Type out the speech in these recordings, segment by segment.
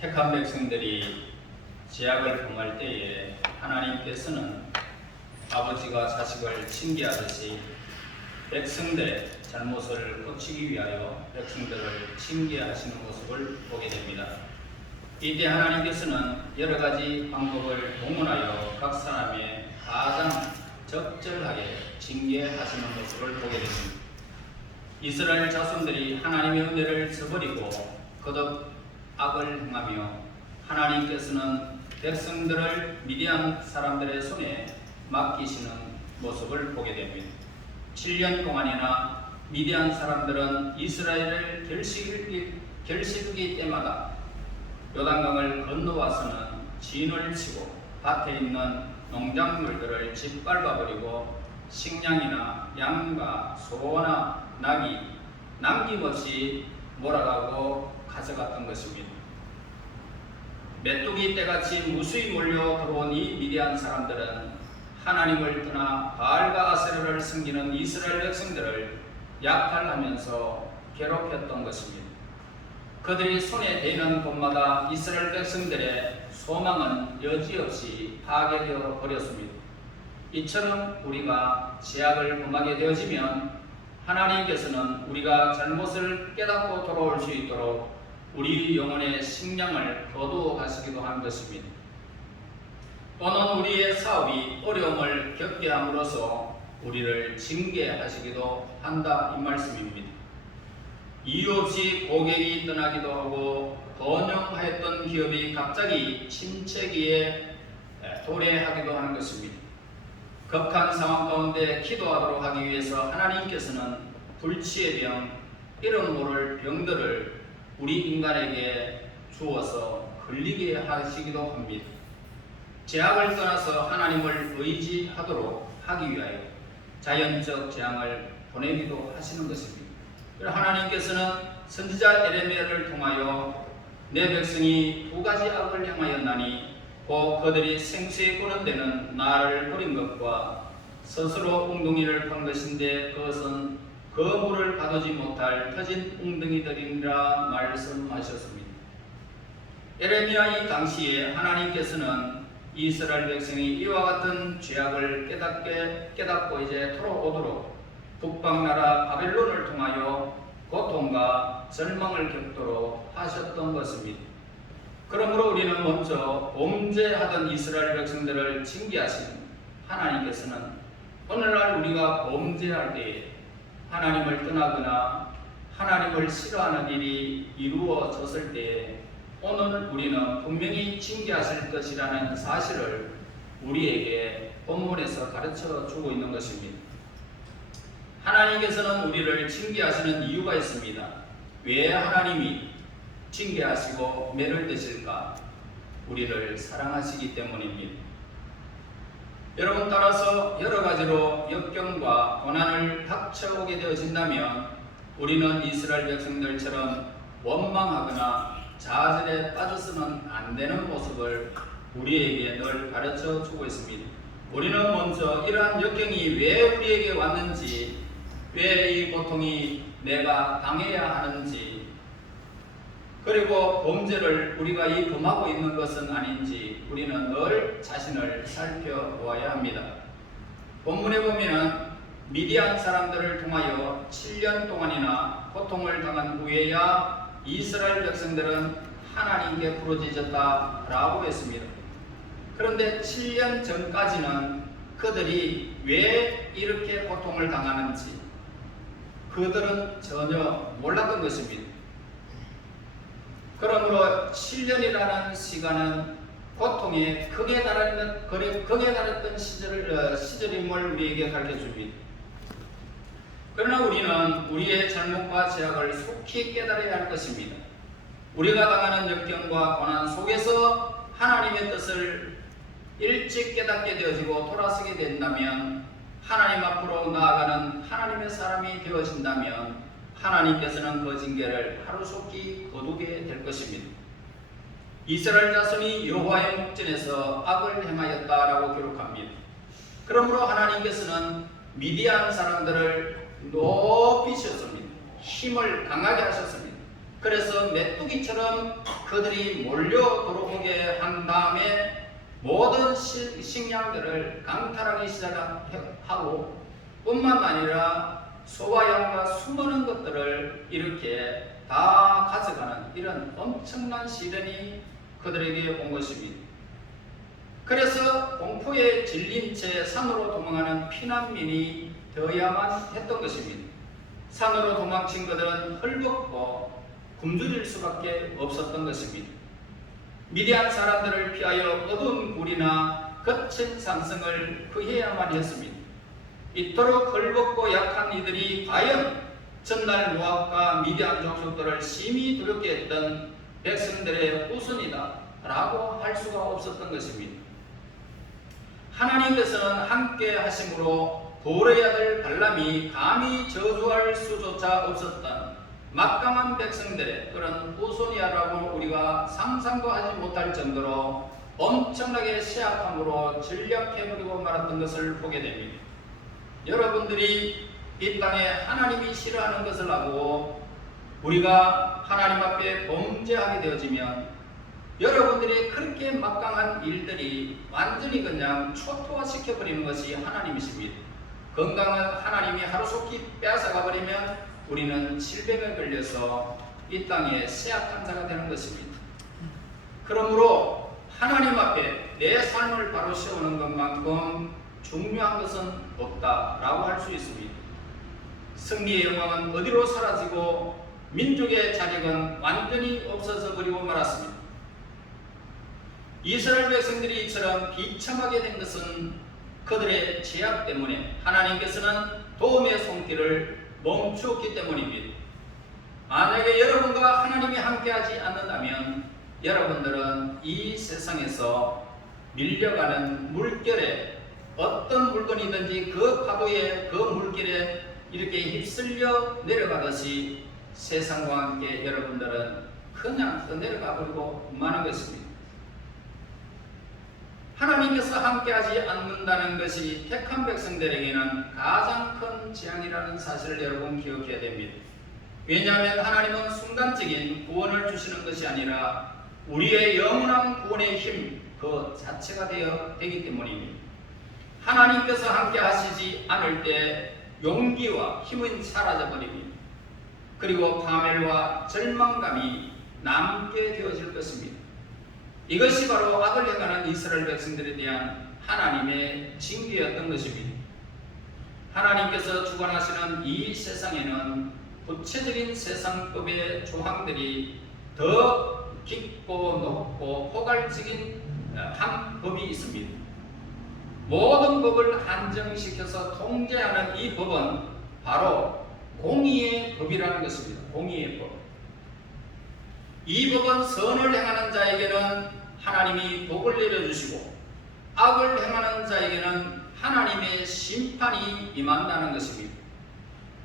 택한 백성들이 죄악을 범할 때에 하나님께서는 아버지가 자식을 징계하듯이 백성들의 잘못을 고치기 위하여 백성들을 징계하시는 모습을 보게 됩니다. 이때 하나님께서는 여러 가지 방법을 동원하여 각 사람의 가장 적절하게 징계하시는 모습을 보게 됩니다. 이스라엘 자손들이 하나님의 은혜를 저버리고 거듭 악을 행하며 하나님께서는 백성들을 미디안 사람들의 손에 맡기시는 모습을 보게 됩니다. 7년 동안이나 미디안 사람들은 이스라엘을 결식일 때마다 요단강을 건너와서는 진을 치고 밭에 있는 농작물들을 짓밟아버리고 식량이나 양과 소나 낙이 남김없이 몰아가고 가져갔던 것입니다. 메뚜기 떼같이 무수히 몰려 들어온 이 미디안 사람들은 하나님을 떠나 바알과 아세라를 섬기는 이스라엘 백성들을 약탈하면서 괴롭혔던 것입니다. 그들이 손에 대는 곳마다 이스라엘 백성들의 소망은 여지없이 파괴되어 버렸습니다. 이처럼 우리가 죄악을 범하게 되어지면 하나님께서는 우리가 잘못을 깨닫고 돌아올 수 있도록 우리 영혼의 식량을 거두어 가시기도 한 것입니다. 또는 우리의 사업이 어려움을 겪게 함으로써 우리를 징계하시기도 한다 이 말씀입니다. 이유 없이 고객이 떠나기도 하고 번영하였던 기업이 갑자기 침체기에 도래하기도 하는 것입니다. 극한 상황 가운데 기도하도록 하기 위해서 하나님께서는 불치의 병, 이름 모를 병들을 우리 인간에게 주어서 걸리게 하시기도 합니다. 죄악을 떠나서 하나님을 의지하도록 하기 위하여 자연적 재앙을 보내기도 하시는 것입니다. 하나님께서는 선지자 에레미야를 통하여 내 백성이 두 가지 악을 행하였나니 곧 그들이 생수에 끄는 데는 나를 버린 것과 스스로 웅덩이를 판 것인데 그것은 그 물을 가두지 못할 터진 웅덩이들이라 말씀하셨습니다. 에레미야 이 당시에 하나님께서는 이스라엘 백성이 이와 같은 죄악을 깨닫고 이제 돌아오도록 북방나라 바벨론을 통하여 고통과 절망을 겪도록 하셨던 것입니다. 그러므로 우리는 먼저 범죄하던 이스라엘 백성들을 징계하신 하나님께서는 오늘날 우리가 범죄할 때에 하나님을 떠나거나 하나님을 싫어하는 일이 이루어졌을 때에 오늘 우리는 분명히 징계하실 것이라는 사실을 우리에게 본문에서 가르쳐 주고 있는 것입니다. 하나님께서는 우리를 징계하시는 이유가 있습니다. 왜 하나님이 징계하시고 매를 드실까? 우리를 사랑하시기 때문입니다. 여러분, 따라서 여러 가지로 역경과 고난을 닥쳐오게 되어진다면 우리는 이스라엘 백성들처럼 원망하거나 좌절에 빠져서는 안 되는 모습을 우리에게 늘 가르쳐 주고 있습니다. 우리는 먼저 이러한 역경이 왜 우리에게 왔는지, 왜 이 고통이 내가 당해야 하는지, 그리고 범죄를 우리가 범하고 있는 것은 아닌지 우리는 늘 자신을 살펴보아야 합니다. 본문에 보면 미디안 사람들을 통하여 7년 동안이나 고통을 당한 후에야 이스라엘 백성들은 하나님께 부르짖었다라고 했습니다. 그런데 7년 전까지는 그들이 왜 이렇게 고통을 당하는지 그들은 전혀 몰랐던 것입니다. 그러므로 7년이라는 시간은 고통의 극에 달했던 시절임을 우리에게 가르쳐 줍니다. 그러나 우리는 우리의 잘못과 죄악을 속히 깨달아야 할 것입니다. 우리가 당하는 역경과 고난 속에서 하나님의 뜻을 일찍 깨닫게 되어지고 돌아서게 된다면, 하나님 앞으로 나아가는 하나님의 사람이 되어진다면 하나님께서는 그 징계를 하루속히 거두게 될 것입니다. 이스라엘 자손이 여호와의 목전에서 악을 행하였다라고 기록합니다. 그러므로 하나님께서는 미디안 사람들을 높이셨습니다. 힘을 강하게 하셨습니다. 그래서 메뚜기처럼 그들이 몰려 들어오게 한 다음에 모든 식량들을 강탈하기 시작하고 뿐만 아니라 소와 양과 수많은 것들을 이렇게 다 가져가는 이런 엄청난 시련이 그들에게 온 것입니다. 그래서 공포에 질린 채 산으로 도망하는 피난민이 되어야만 했던 것입니다. 산으로 도망친 그들은 헐벗고 굶주릴 수밖에 없었던 것입니다. 미디안 사람들을 피하여 어두운 굴이나 거친 산성을 피해야만 했습니다. 이토록 헐벗고 약한 이들이 과연 전날 모압과 미디안 족속들을 심히 두렵게 했던 백성들의 후손이다 라고 할 수가 없었던 것입니다. 하나님께서는 함께 하심으로 고레의 아들 발람이 감히 저주할 수조차 없었던 막강한 백성들의 그런 후손이야라고 우리가 상상도 하지 못할 정도로 엄청나게 쇠약함으로 전략해버리고 말았던 것을 보게 됩니다. 여러분들이 이 땅에 하나님이 싫어하는 것을 하고 우리가 하나님 앞에 범죄하게 되어지면 여러분들이 그렇게 막강한 일들이 완전히 그냥 초토화시켜버리는 것이 하나님이십니다. 건강한 하나님이 하루속히 빼앗아가버리면 우리는 질병에 걸려서 이 땅에 쇠약한 자가 되는 것입니다. 그러므로 하나님 앞에 내 삶을 바로 세우는 것만큼 중요한 것은 없다라고 할 수 있습니다. 승리의 영광은 어디로 사라지고 민족의 자력은 완전히 없어져 버리고 말았습니다. 이스라엘 백성들이 이처럼 비참하게 된 것은 그들의 죄악 때문에 하나님께서는 도움의 손길을 멈추었기 때문입니다. 만약에 여러분과 하나님이 함께하지 않는다면 여러분들은 이 세상에서 밀려가는 물결에 어떤 물건이든지 그 파도에 그 물결에 이렇게 휩쓸려 내려가듯이 세상과 함께 여러분들은 그냥 내려가 버리고 마는 것입니다. 하나님께서 함께하지 않는다는 것이 택한 백성들에게는 가장 큰 재앙이라는 사실을 여러분 기억해야 됩니다. 왜냐하면 하나님은 순간적인 구원을 주시는 것이 아니라 우리의 영원한 구원의 힘 그 자체가 되기 때문입니다. 하나님께서 함께하시지 않을 때 용기와 힘은 사라져버립니다. 그리고 파멸과 절망감이 남게 되어질 것입니다. 이것이 바로 악을 행하는 이스라엘 백성들에 대한 하나님의 징계였던 것입니다. 하나님께서 주관하시는 이 세상에는 구체적인 세상법의 조항들이 더 깊고 높고 포괄적인 한 법이 있습니다. 모든 법을 한정시켜서 통제하는 이 법은 바로 공의의 법이라는 것입니다. 공의의 법. 이 법은 선을 행하는 자에게는 하나님이 복을 내려주시고 악을 행하는 자에게는 하나님의 심판이 임한다는 것입니다.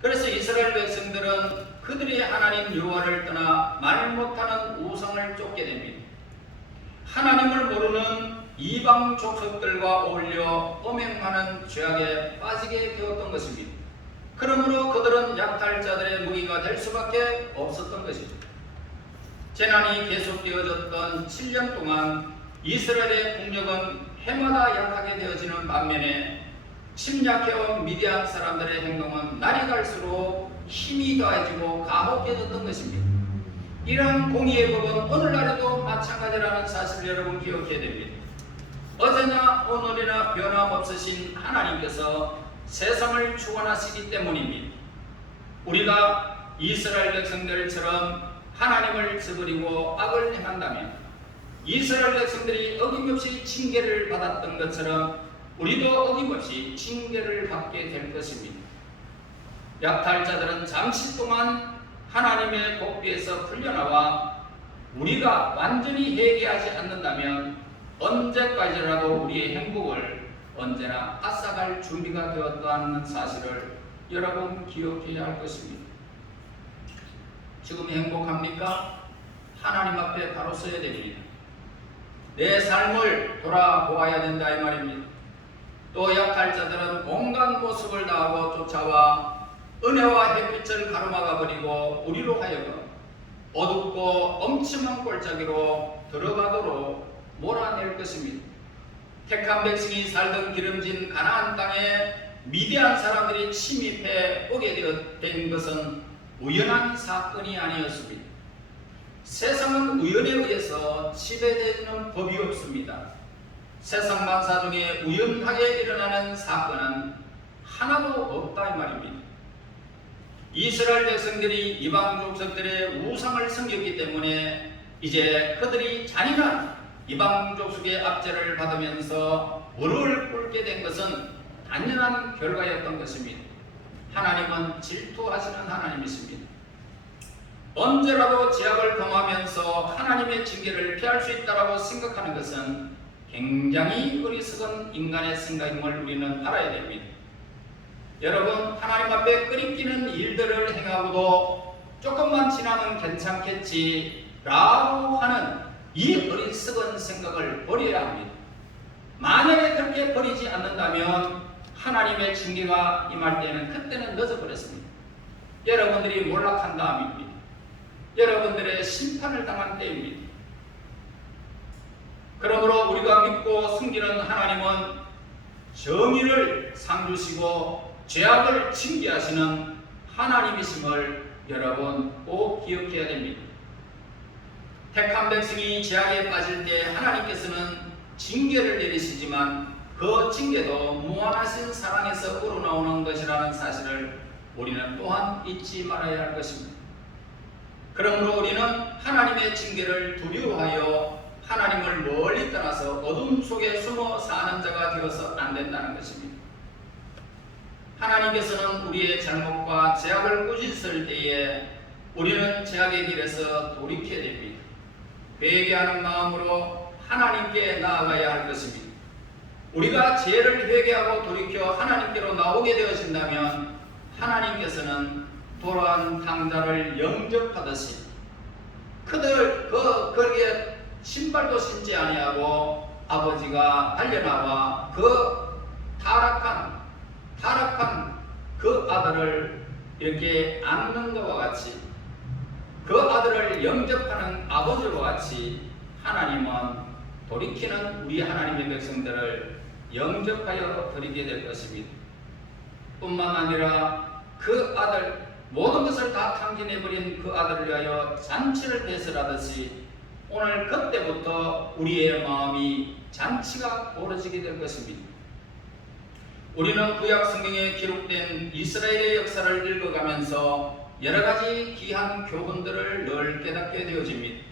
그래서 이스라엘 백성들은 그들의 하나님 여호와를 떠나 말 못하는 우상을 쫓게 됩니다. 하나님을 모르는 이방 족속들과 어울려 음행하는 죄악에 빠지게 되었던 것입니다. 그러므로 그들은 약탈자들의 무기가 될 수밖에 없었던 것입니다. 재난이 계속되어졌던 7년 동안 이스라엘의 국력은 해마다 약하게 되어지는 반면에 침략해온 미디안 사람들의 행동은 날이 갈수록 힘이 더해지고 가혹해졌던 것입니다. 이러한 공의의 법은 오늘날에도 마찬가지라는 사실을 여러분 기억해야 됩니다. 어제나 오늘이나 변함없으신 하나님께서 세상을 주관하시기 때문입니다. 우리가 이스라엘 백성들처럼 하나님을 저버리고 악을 행한다면 이스라엘 백성들이 어김없이 징계를 받았던 것처럼 우리도 어김없이 징계를 받게 될 것입니다. 약탈자들은 잠시 동안 하나님의 복비에서 풀려나와 우리가 완전히 회개하지 않는다면 언제까지라도 우리의 행복을 언제나 앗아갈 준비가 되었다는 사실을 여러분 기억해야 할 것입니다. 지금 행복합니까? 하나님 앞에 바로 서야 됩니다. 내 삶을 돌아보아야 된다 이 말입니다. 또 약탈자들은 온갖 모습을 다하고 쫓아와 은혜와 햇빛을 가로막아 버리고 우리로 하여금 어둡고 엄청난 골짜기로 들어가도록 몰아낼 것입니다. 택한 백성이 살던 기름진 가나안 땅에 미디안 사람들이 침입해 오게 된 것은 우연한 사건이 아니었습니다. 세상은 우연에 의해서 지배되는 법이 없습니다. 세상 만사 중에 우연하게 일어나는 사건은 하나도 없다 이 말입니다. 이스라엘 백성들이 이방 족속들의 우상을 섬겼기 때문에 이제 그들이 잔인한 이방 족속의 압제를 받으면서 무릎을 꿇게 된 것은 당연한 결과였던 것입니다. 하나님은 질투하시는 하나님이십니다. 언제라도 죄악을 범하면서 하나님의 징계를 피할 수 있다고 생각하는 것은 굉장히 어리석은 인간의 생각임을 우리는 알아야 됩니다. 여러분, 하나님 앞에 끄리끼는 일들을 행하고도 조금만 지나면 괜찮겠지 라고 하는 이 어리석은 생각을 버려야 합니다. 만약에 그렇게 버리지 않는다면 하나님의 징계가 임할 때는 그때는 늦어버렸습니다. 여러분들이 몰락한 다음입니다. 여러분들의 심판을 당한 때입니다. 그러므로 우리가 믿고 숨기는 하나님은 정의를 상주시고 죄악을 징계하시는 하나님이심을 여러분 꼭 기억해야 됩니다. 택한 백성이 죄악에 빠질 때 하나님께서는 징계를 내리시지만 그 징계도 무한하신 사랑에서 우러나오는 것이라는 사실을 우리는 또한 잊지 말아야 할 것입니다. 그러므로 우리는 하나님의 징계를 두려워하여 하나님을 멀리 떠나서 어둠 속에 숨어 사는 자가 되어서 안 된다는 것입니다. 하나님께서는 우리의 잘못과 죄악을 꾸짖을 때에 우리는 죄악의 길에서 돌이켜야 됩니다. 회개하는 마음으로 하나님께 나아가야 할 것입니다. 우리가 죄를 회개하고 돌이켜 하나님께로 나오게 되어진다면 하나님께서는 돌아온 탕자를 영접하듯이 그에게 신발도 신지 아니하고 아버지가 달려나와 그 타락한 그 아들을 이렇게 안는 것과 같이 그 아들을 영접하는 아버지와 같이 하나님은 돌이키는 우리 하나님의 백성들을 영접하여 드리게 될 것입니다. 뿐만 아니라 그 아들 모든 것을 다 탕진해버린 그 아들을 위하여 잔치를 배설하듯이 오늘 그때부터 우리의 마음이 잔치가 벌어지게 될 것입니다. 우리는 구약 성경에 기록된 이스라엘의 역사를 읽어가면서 여러 가지 귀한 교훈들을 늘 깨닫게 되어집니다.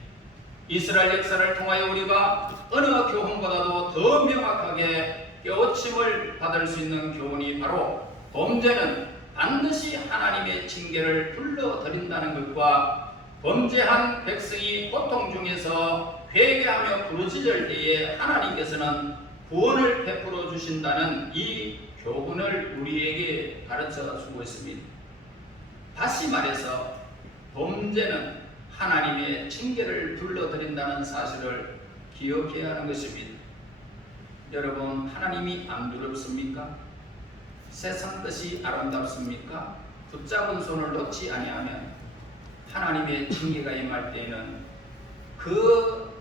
이스라엘 역사를 통하여 우리가 어느 교훈보다도 더 명확하게 깨우침을 받을 수 있는 교훈이 바로 범죄는 반드시 하나님의 징계를 불러들인다는 것과 범죄한 백성이 고통 중에서 회개하며 부르짖을 때에 하나님께서는 구원을 베풀어 주신다는 이 교훈을 우리에게 가르쳐 주고 있습니다. 다시 말해서 범죄는 하나님의 징계를 불러들인다는 사실을 기억해야 하는 것입니다. 여러분, 하나님이 안 두렵습니까? 세상 뜻이 아름답습니까? 붙잡은 손을 놓지 아니하면 하나님의 징계가 임할 때에는 그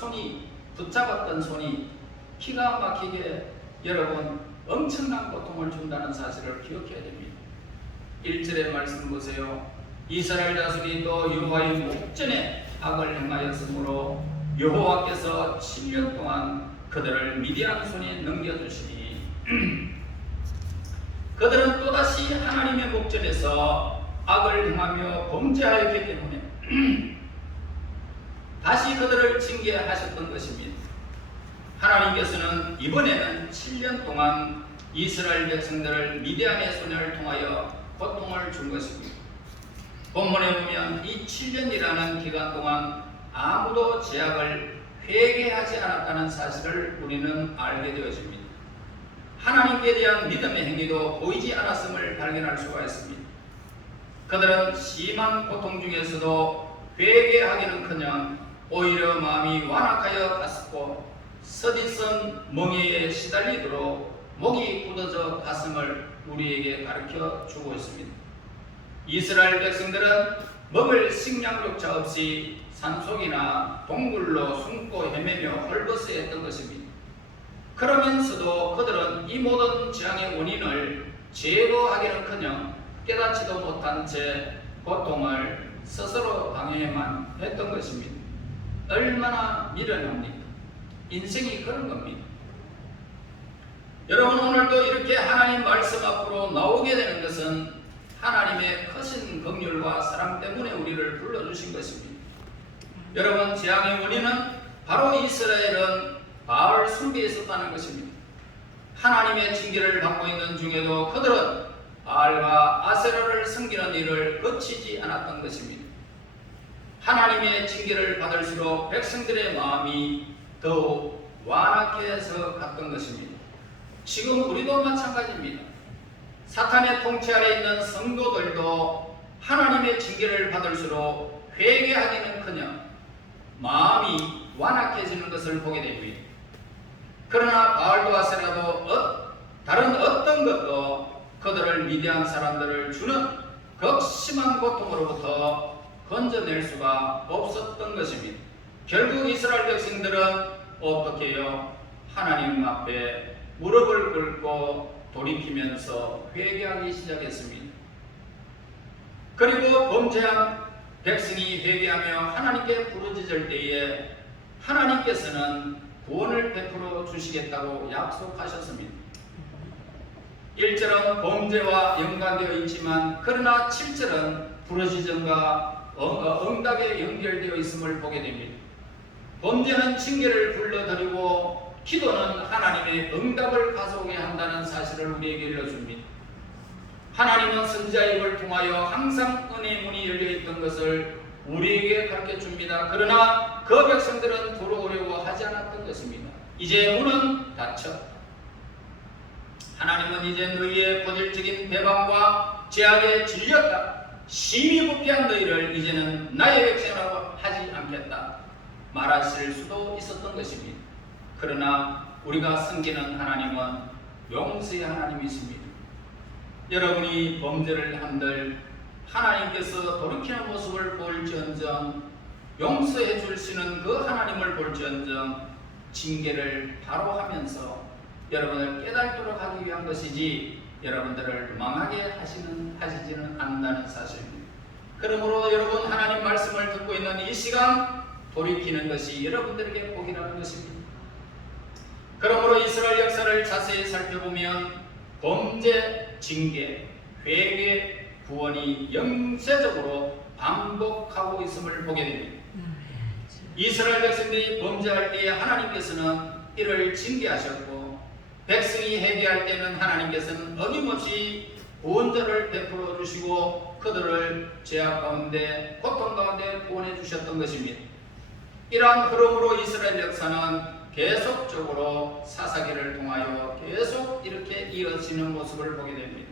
손이 붙잡았던 손이 기가 막히게 여러분 엄청난 고통을 준다는 사실을 기억해야 됩니다. 1절의 말씀 보세요. 이스라엘 자손이 또 여호와의 목전에 악을 행하였으므로 여호와께서 7년 동안 그들을 미디안 손에 넘겨주시니 그들은 또다시 하나님의 목전에서 악을 행하며 범죄하였기 때문에 다시 그들을 징계하셨던 것입니다. 하나님께서는 이번에는 7년 동안 이스라엘 백성들을 미디안의 손을 통하여 고통을 준 것입니다. 본문에 보면 이 7년이라는 기간 동안 아무도 죄악을 회개하지 않았다는 사실을 우리는 알게 되어집니다. 하나님께 대한 믿음의 행위도 보이지 않았음을 발견할 수가 있습니다. 그들은 심한 고통 중에서도 회개하기는커녕 오히려 마음이 완악하여 갔었고 서디선 멍에에 시달리도록 목이 굳어져 가슴을 우리에게 가르쳐 주고 있습니다. 이스라엘 백성들은 먹을 식량조차 없이 산속이나 동굴로 숨고 헤매며 헐벗어했던 것입니다. 그러면서도 그들은 이 모든 재앙의 원인을 제거하기는커녕 깨닫지도 못한 채 고통을 스스로 당해야만 했던 것입니다. 얼마나 미련합니까? 인생이 그런 겁니다. 여러분, 오늘도 이렇게 하나님 말씀 앞으로 나오게 되는 것은 하나님의 크신 긍휼과 사랑 때문에 우리를 불러주신 것입니다. 여러분, 재앙의 원인은 바로 이스라엘은 바알 숭배에 있었다는 것입니다. 하나님의 징계를 받고 있는 중에도 그들은 바알과 아세라를 섬기는 일을 그치지 않았던 것입니다. 하나님의 징계를 받을수록 백성들의 마음이 더욱 완악해 해서 갔던 것입니다. 지금 우리도 마찬가지입니다. 사탄의 통치 아래 있는 성도들도 하나님의 징계를 받을수록 회개하기는커녕 마음이 완악해지는 것을 보게 됩니다. 그러나 바알도 아세라도 다른 어떤 것도 그들을 미디안 사람들을 주는 극심한 고통으로부터 건져낼 수가 없었던 것입니다. 결국 이스라엘 백성들은 어떻게 해요? 하나님 앞에 무릎을 꿇고 돌이키면서 회개하기 시작했습니다. 그리고 범죄한 백성이 회개하며 하나님께 부르짖을 때에 하나님께서는 구원을 베풀어 주시겠다고 약속하셨습니다. 1절은 범죄와 연관되어 있지만 그러나 7절은 부르짖음과 응답에 연결되어 있음을 보게 됩니다. 범죄는 징계를 불러들이고 기도는 하나님의 응답을 가져오게 한다는 사실을 우리에게 알려줍니다. 하나님은 선지자의 입을 통하여 항상 은혜의 문이 열려있던 것을 우리에게 가르쳐줍니다. 그러나 그 백성들은 들어오려고 하지 않았던 것입니다. 이제 문은 닫혔다. 하나님은 이제 너희의 본질적인 배반과 죄악에 질렸다. 심히 부패한 너희를 이제는 나의 백성이라고 하지 않겠다 말하실 수도 있었던 것입니다. 그러나 우리가 섬기는 하나님은 용서의 하나님이십니다. 여러분이 범죄를 한들 하나님께서 돌이키는 모습을 볼지언정 용서해 주시는 그 하나님을 볼지언정 징계를 바로 하면서 여러분을 깨닫도록 하기 위한 것이지 여러분들을 망하게 하시지는 않는다는 사실입니다. 그러므로 여러분, 하나님 말씀을 듣고 있는 이 시간 돌이키는 것이 여러분들에게 복이라는 것입니다. 그러므로 이스라엘 역사를 자세히 살펴보면 범죄, 징계, 회개, 구원이 영세적으로 반복하고 있음을 보게 됩니다. 이스라엘 백성들이 범죄할 때에 하나님께서는 이를 징계하셨고 백성이 회개할 때는 하나님께서는 어김없이 구원자를 베풀어 주시고 그들을 죄악 가운데 고통 가운데 구원해 주셨던 것입니다. 이러한 흐름으로 이스라엘 역사는 계속적으로 사사기를 통하여 계속 이렇게 이어지는 모습을 보게 됩니다.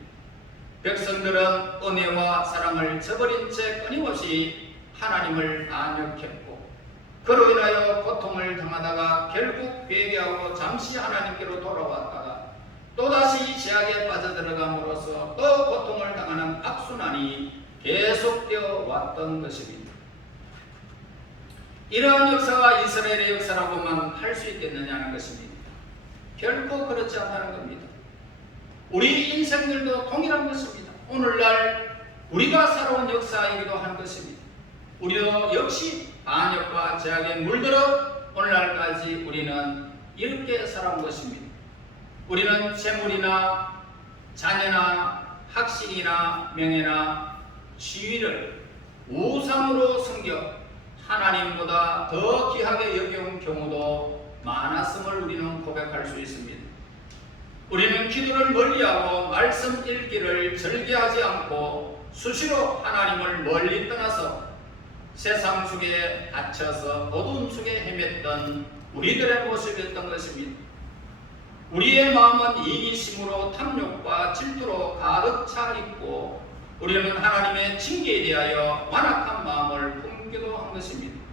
백성들은 은혜와 사랑을 저버린 채 끊임없이 하나님을 반역했고 그로 인하여 고통을 당하다가 결국 회개하고 잠시 하나님께로 돌아왔다가 또다시 죄악에 빠져들어감으로써 또 고통을 당하는 악순환이 계속되어 왔던 것입니다. 이러한 역사가 이스라엘의 역사라고만 할 수 있겠느냐는 것입니다. 결코 그렇지 않다는 겁니다. 우리 인생들도 동일한 것입니다. 오늘날 우리가 살아온 역사이기도 한 것입니다. 우리도 역시 반역과 죄악에 물들어 오늘날까지 우리는 이렇게 살아온 것입니다. 우리는 재물이나 자녀나 학식이나 명예나 지위를 우상으로 섬겨 하나님보다 더 귀하게 여겨온 경우도 많았음을 우리는 고백할 수 있습니다. 우리는 기도를 멀리하고 말씀 읽기를 절개하지 않고 수시로 하나님을 멀리 떠나서 세상 속에 갇혀서 어둠 속에 헤맸던 우리들의 모습이었던 것입니다. 우리의 마음은 이기심으로 탐욕과 질투로 가득 차 있고 우리는 하나님의 징계에 대하여 완악한 마음을 품기도 한 것입니다.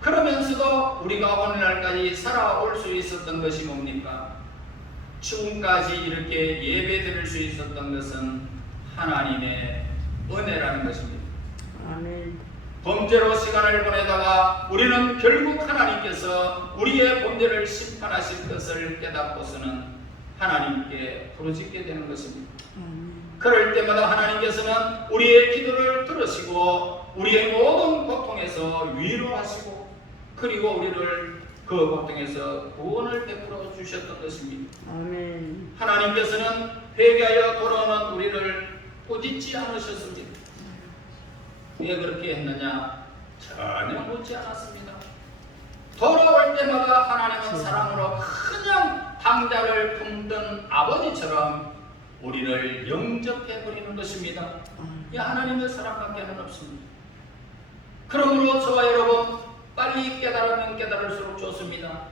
그러면서도 우리가 오늘날까지 살아올 수 있었던 것이 뭡니까? 지금까지 이렇게 예배드릴 수 있었던 것은 하나님의 은혜라는 것입니다. 아멘. 범죄로 시간을 보내다가 우리는 결국 하나님께서 우리의 범죄를 심판하실 것을 깨닫고서는 하나님께 부르짖게 되는 것입니다. 그럴 때마다 하나님께서는 우리의 기도를 들으시고 우리의 모든 고통에서 위로하시고 그리고 우리를 그 고통에서 구원을 베풀어 주셨던 것입니다. 아멘. 하나님께서는 회개하여 돌아오는 우리를 꾸짖지 않으셨습니다. 왜 그렇게 했느냐? 전혀 묻지 않았습니다. 돌아올 때마다 하나님은 사랑으로 그냥 방자를 품던 아버지처럼 우리를 영접해버리는 것입니다. 이 하나님의 사랑밖에는 없습니다. 그러므로 저와 여러분 빨리 깨달으면 깨달을수록 좋습니다.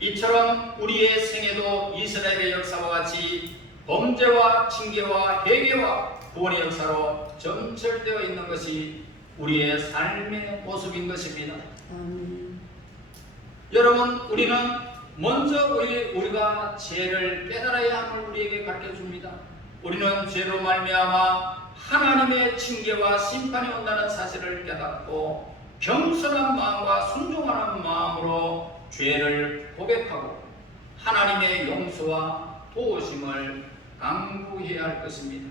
이처럼 우리의 생애도 이스라엘의 역사와 같이 범죄와 징계와 회개와 구원의 역사로 점철되어 있는 것이 우리의 삶의 모습인 것입니다. 여러분, 우리는 먼저 우리가 죄를 깨달아야 함을 우리에게 가르쳐줍니다. 우리는 죄로 말미암아 하나님의 징계와 심판이 온다는 사실을 깨닫고 겸손한 마음과 순종하는 마음으로 죄를 고백하고 하나님의 용서와 도우심을 강구해야 할 것입니다.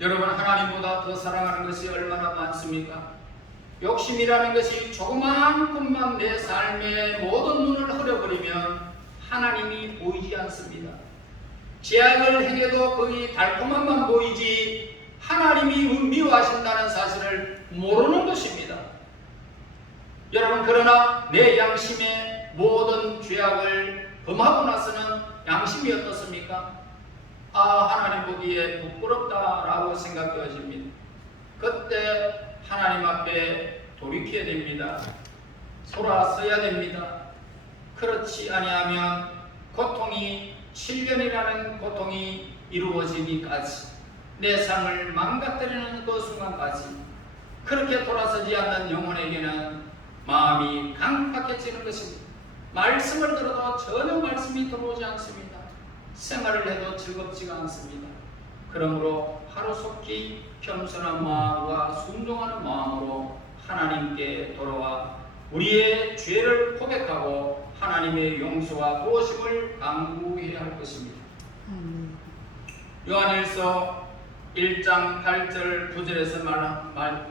여러분, 하나님보다 더 사랑하는 것이 얼마나 많습니까? 욕심이라는 것이 조그만큼만 내 삶의 모든 눈을 흐려버리면 하나님이 보이지 않습니다. 죄악을 행해도 거기 달콤함만 보이지 하나님이 미워하신다는 사실을 모르는 것입니다. 여러분, 그러나 내 양심의 모든 죄악을 범하고 나서는 양심이 어떻습니까? 하나님 보기에 부끄럽다라고 생각되어집니다. 그때 하나님 앞에 돌이켜야 됩니다. 돌아서야 됩니다. 그렇지 아니하면 고통이 7년이라는 고통이 이루어지기까지 내 삶을 망가뜨리는 그 순간까지 그렇게 돌아서지 않는 영혼에게는 마음이 강팍해지는 것입니다. 말씀을 들어도 전혀 말씀이 들어오지 않습니다. 생활을 해도 즐겁지가 않습니다. 그러므로 하루속히 겸손한 마음과 순종하는 마음으로 하나님께 돌아와 우리의 죄를 고백하고 하나님의 용서와 도우심을 강구해야 할 것입니다. 요한일서 1장 8절 9절에서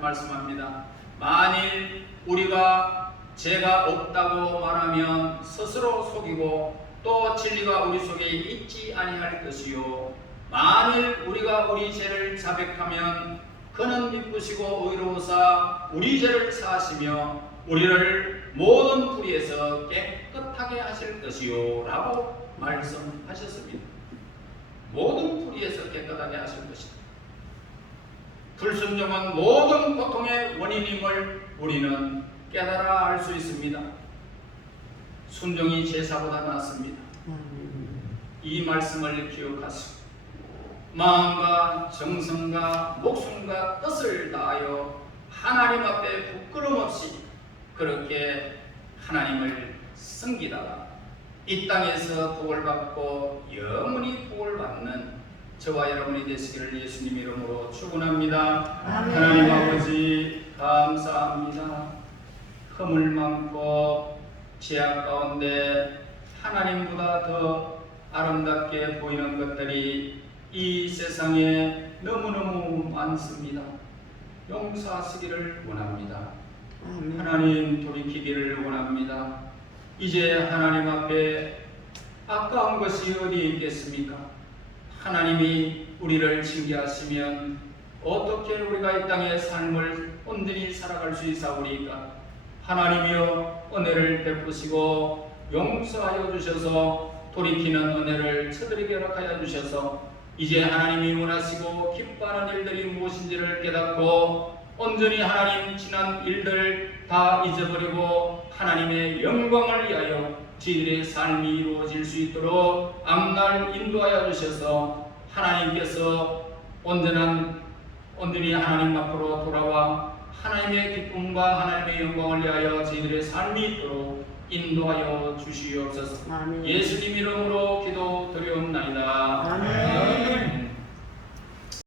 말씀합니다. 만일 우리가 죄가 없다고 말하면 스스로 속이고 또 진리가 우리 속에 있지 아니할 것이요 만일 우리가 우리 죄를 자백하면 그는 미쁘시고 의로우사 우리 죄를 사하시며 우리를 모든 불의에서 깨끗하게 하실 것이요 라고 말씀하셨습니다. 모든 불의에서 깨끗하게 하실 것이다. 불순종은 모든 고통의 원인임을 우리는 깨달아 알 수 있습니다. 순종이 제사보다 낫습니다. 이 말씀을 기억하시고 마음과 정성과 목숨과 뜻을 다하여 하나님 앞에 부끄럼 없이 그렇게 하나님을 섬기다가 이 땅에서 복을 받고 영원히 복을 받는 저와 여러분이 되시기를 예수님 이름으로 축원합니다. 하나님 아버지 감사합니다. 허물 많고 죄악 가운데 하나님보다 더 아름답게 보이는 것들이 이 세상에 너무너무 많습니다. 용서하시기를 원합니다. 하나님 돌이키기를 원합니다. 이제 하나님 앞에 아까운 것이 어디에 있겠습니까? 하나님이 우리를 징계하시면 어떻게 우리가 이 땅의 삶을 온전히 살아갈 수 있사오리까? 하나님이여 은혜를 베푸시고 용서하여 주셔서 돌이키는 은혜를 저들에게 허락하여 주셔서 이제 하나님이 원하시고 기뻐하는 일들이 무엇인지를 깨닫고 온전히 하나님 지난 일들 다 잊어버리고 하나님의 영광을 위하여 저희들의 삶이 이루어질 수 있도록 앞날 인도하여 주셔서 하나님께서 온전히 하나님 앞으로 돌아와 하나님의 기쁨과 하나님의 영광을 위하여 저희들의 삶이 있도록 인도하여 주시옵소서. 아멘. 예수님 이름으로 기도드리옵나이다. 아멘.